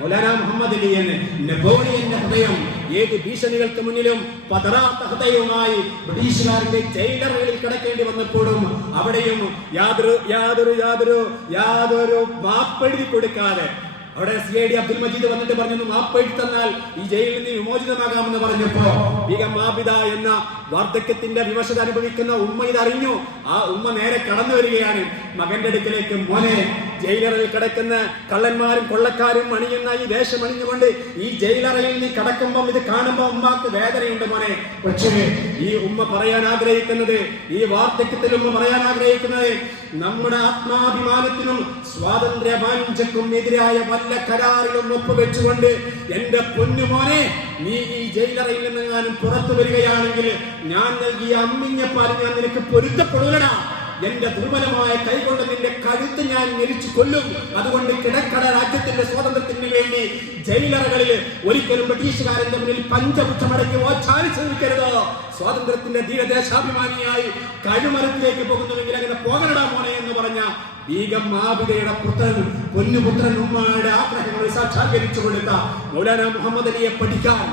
മൗലാന മുഹമ്മദ് അലി എന്ന് നെപ്പോളിയന്റെ ഹൃദയം ഏത് ഭീഷണികൾക്ക് മുന്നിലും പതറാത്ത ഹൃദയവുമായി ബ്രിട്ടീഷുകാരുടെ ജയിലറുകളിൽ കിടക്കേണ്ടി വന്നപ്പോഴും അവിടെയും യാതൊരു മാപ്പെഴുതി കൊടുക്കാതെ അവിടെ CID അബ്ദുൽ മജീദ് വന്നിട്ട് പറഞ്ഞു, മാപ്പെഴുതി തന്നാൽ ഈ ജയിലിൽ നിന്ന് വിമോചിതമാകാമെന്ന് പറഞ്ഞപ്പോ ബീഗം ആബിദ എന്ന വാർദ്ധക്യത്തിന്റെ വിവശത അനുഭവിക്കുന്ന ഉമ്മ ഇതറിഞ്ഞു. ആ ഉമ്മ നേരെ കടന്നു വരികയാണ് മകന്റെ അടുക്കലേക്ക്. മോനെ, ജയിലറയിൽ കിടക്കുന്ന കള്ളന്മാരും കൊള്ളക്കാരും അണിയുന്ന ഈ വേഷം അണിഞ്ഞുകൊണ്ട് ഈ ജയിലറയിൽ നീ കടക്കുമ്പം ഇത് കാണുമ്പോ ഉമ്മാക്ക് വേദനയുണ്ട് മോനെ. പക്ഷേ ഈ ഉമ്മ പറയാൻ ആഗ്രഹിക്കുന്നത്, ഈ വാർദ്ധക്യത്തിൽ ഉമ്മ പറയാൻ ആഗ്രഹിക്കുന്നത്, നമ്മുടെ ആത്മാഭിമാനത്തിനും സ്വാതന്ത്ര്യ വാഞ്ചയ്ക്കും എതിരായ വല്ല കരാറിലും ഒപ്പുവെച്ചുകൊണ്ട് എന്റെ പൊന്നുമോനെ, നീ ഈ ജയിലറയിൽ നിന്നെങ്ങാനും പുറത്തു വരികയാണെങ്കിൽ ഞാൻ നൽകിയ അമ്മിഞ്ഞപ്പാൽ ഞാൻ നിനക്ക് പൊരുത്തപ്പെടൂലടാ. എന്റെ ദുർബലമായ കൈകൊണ്ട് നിന്റെ കഴുത്ത് ഞാൻ ഞെരിച്ചു കൊല്ലും. അതുകൊണ്ട് കിടക്കട രാജ്യത്തിന്റെ സ്വാതന്ത്ര്യത്തിന് വേണ്ടി ജയിലറകളിൽ ഒരിക്കലും ബ്രിട്ടീഷുകാരന്റെ മുന്നിൽ പഞ്ചപുച്ഛമടക്കി ഓച്ചാനിച്ചു നിൽക്കരുത്. സ്വാതന്ത്ര്യത്തിന്റെ ധീരദേശാഭിമാനിയായി കഴിമരത്തിലേക്ക് പോകുന്നുവെങ്കിൽ അങ്ങനെ പോകണടാ മോനെ എന്ന് പറഞ്ഞ ബീഗം ആബിദയുടെ പുത്രൻ, പൊന്നുപുത്രൻ ഉമ്മയുടെ ആഗ്രഹങ്ങൾ സാക്ഷാത്കരിച്ചു കൊടുത്ത മൗലാന മുഹമ്മദ് അലിയെ പഠിക്കാൻ